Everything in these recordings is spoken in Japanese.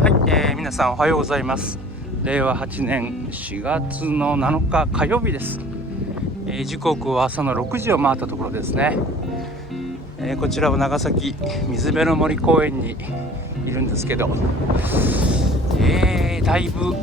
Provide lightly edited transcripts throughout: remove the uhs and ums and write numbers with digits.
皆さんおはようございます。令和8年4月の7日火曜日です。時刻は朝の6時を回ったところですね。こちらは長崎水辺の森公園にいるんですけど、だいぶ、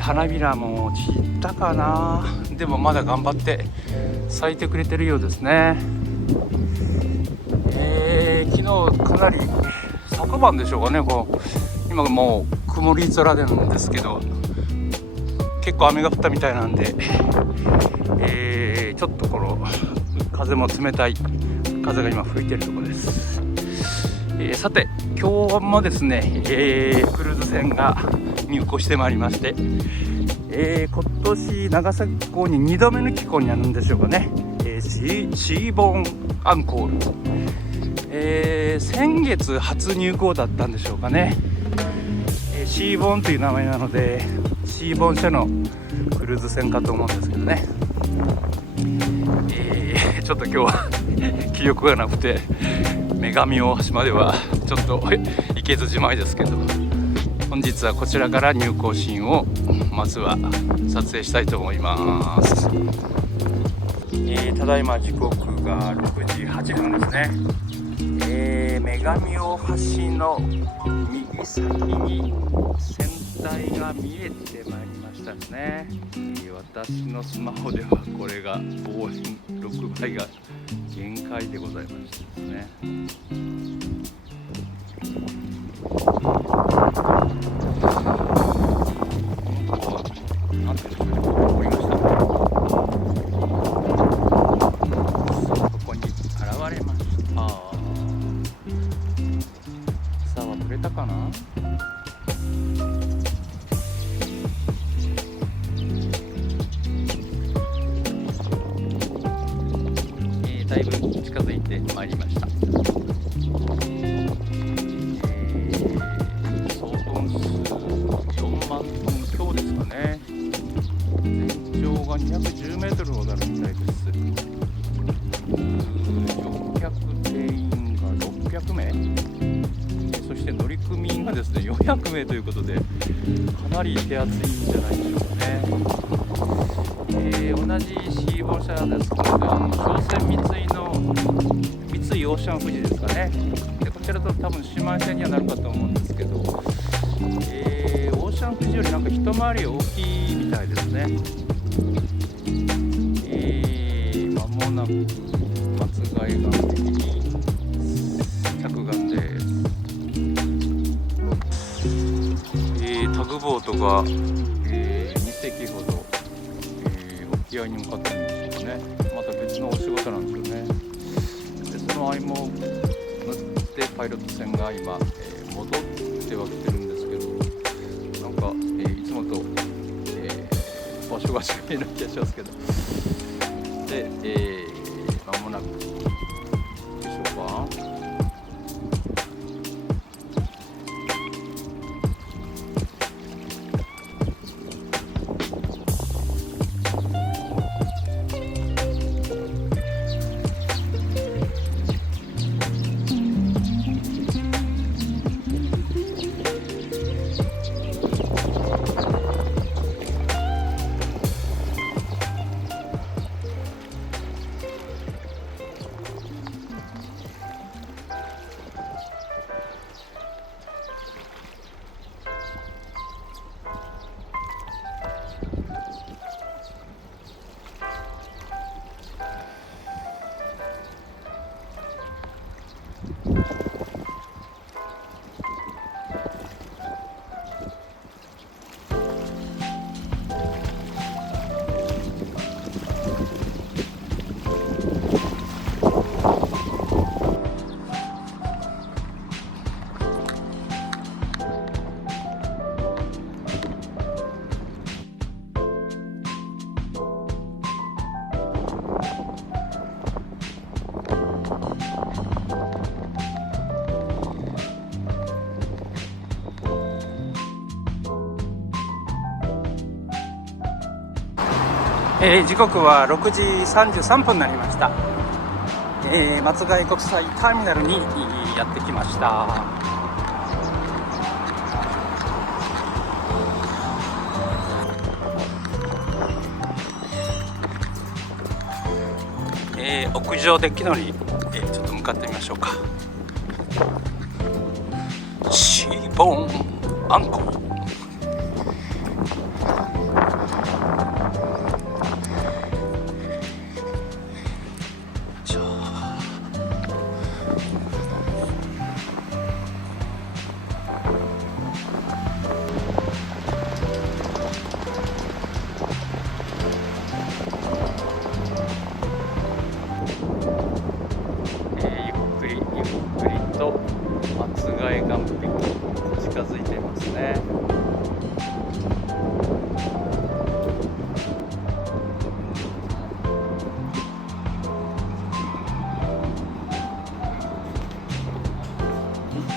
花びらも散ったかな。でもまだ頑張って咲いてくれてるようですね。昨日かなり昨晩でしょうかね。今もう曇り空なんですけど、結構雨が降ったみたいなんで、ちょっと風も冷たい風が今吹いてるところです。さて今日もですね、クルーズ船が入港してまいりまして、今年長崎港に2度目の寄港になるんでしょうかね。シーボーンアンコール、先月初入港だったんでしょうかね。シーボーンという名前なのでシーボーン社のクルーズ船かと思うんですけどね。ちょっと今日は気力がなくて女神大橋まではちょっと行けずじまいですけど、本日はこちらから入港シーンをまずは撮影したいと思います。ただいま時刻が6時8分ですね。女神大橋の右先に船体が見えてまいりましたですね。私のスマホではこれが望遠6倍が限界でございましてですね。なんていうんですかね、降りました。ここに現れました。草は取れたかな。だいぶ近づいてまいりました。総トン数4万トン強ですかね。全長が210メートルほどあるみたいです。乗客定員が600名、そして乗組員がですね400名ということで、かなり手厚いんじゃないでしょうかね。同じシーボーン社ですので、商船三井の三井オーシャン富士ですかね。でこちらと多分姉妹船にはなるかと思うんですけど、オーシャン富士よりなんか一回り大きいみたいですね。間もなく松が枝国際着岸です。タグボートが、2隻ほど沖合に向かってるんですよね。また別のお仕事なんですよね。でその合間を縫ってパイロット船が今、戻ってはきてるんですけど、なんか、いつもと、場所が違いな気がしますけど、で、間もなくでしょうか。時刻は6時33分になりました。松が枝国際ターミナルにやってきました。屋上デッキのに、ちょっと向かってみましょうか。シーボーンアンコー。松が枝国際近づいていますね。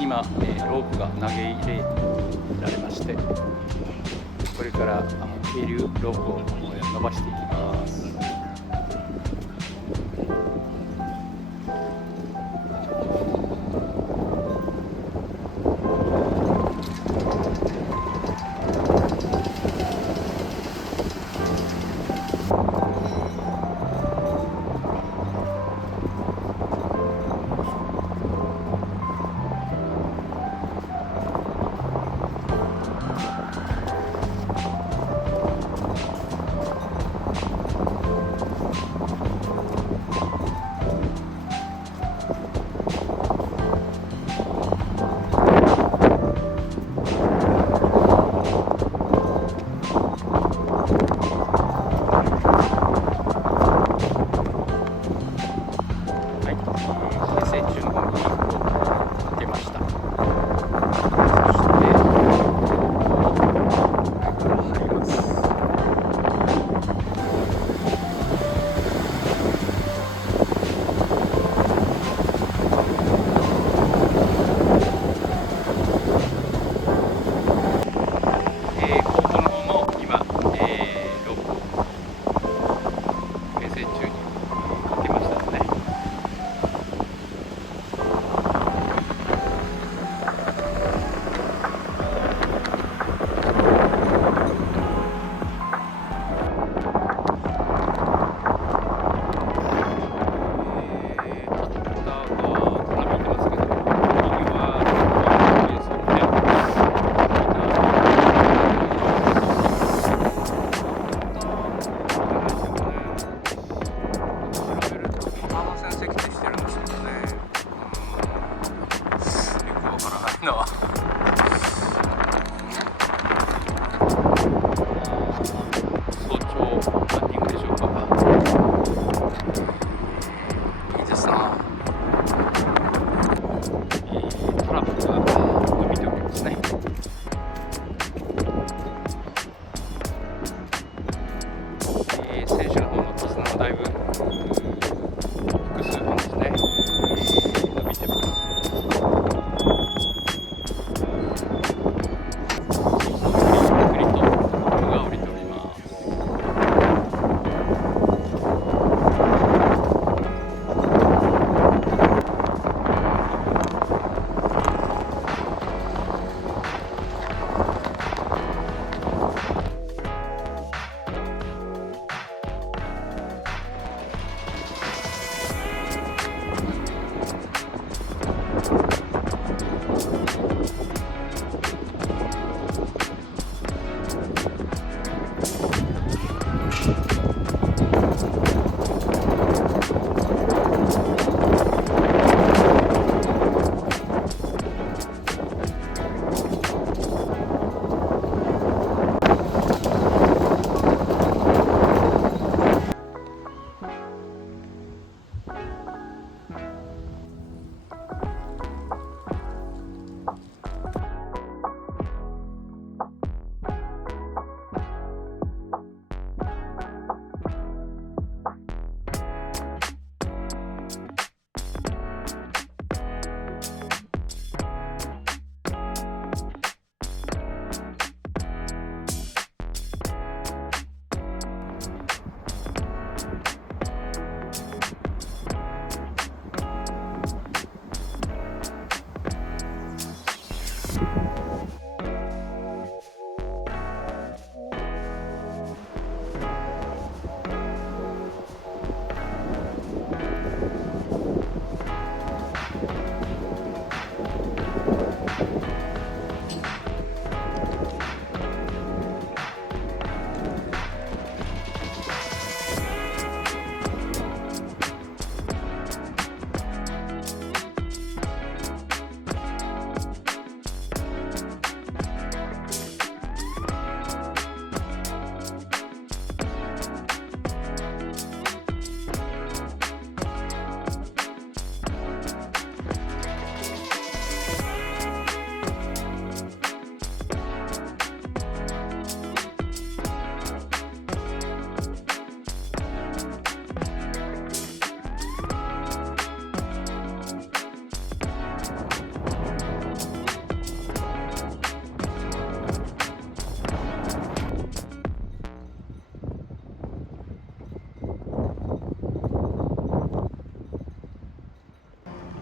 今、ロープが投げ入れられまして、これから渓流ロープを伸ばしていきます。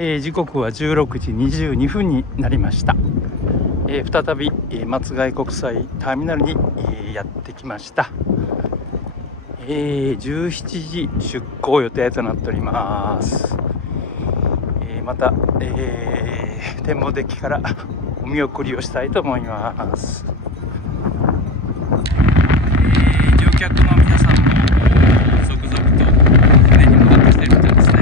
時刻は16時22分になりました。再び、松が枝国際ターミナルに、やってきました。17時出港予定となっております。また、展望デッキからお見送りをしたいと思います。乗客の皆さんも続々と船に戻ってきているみたいですね。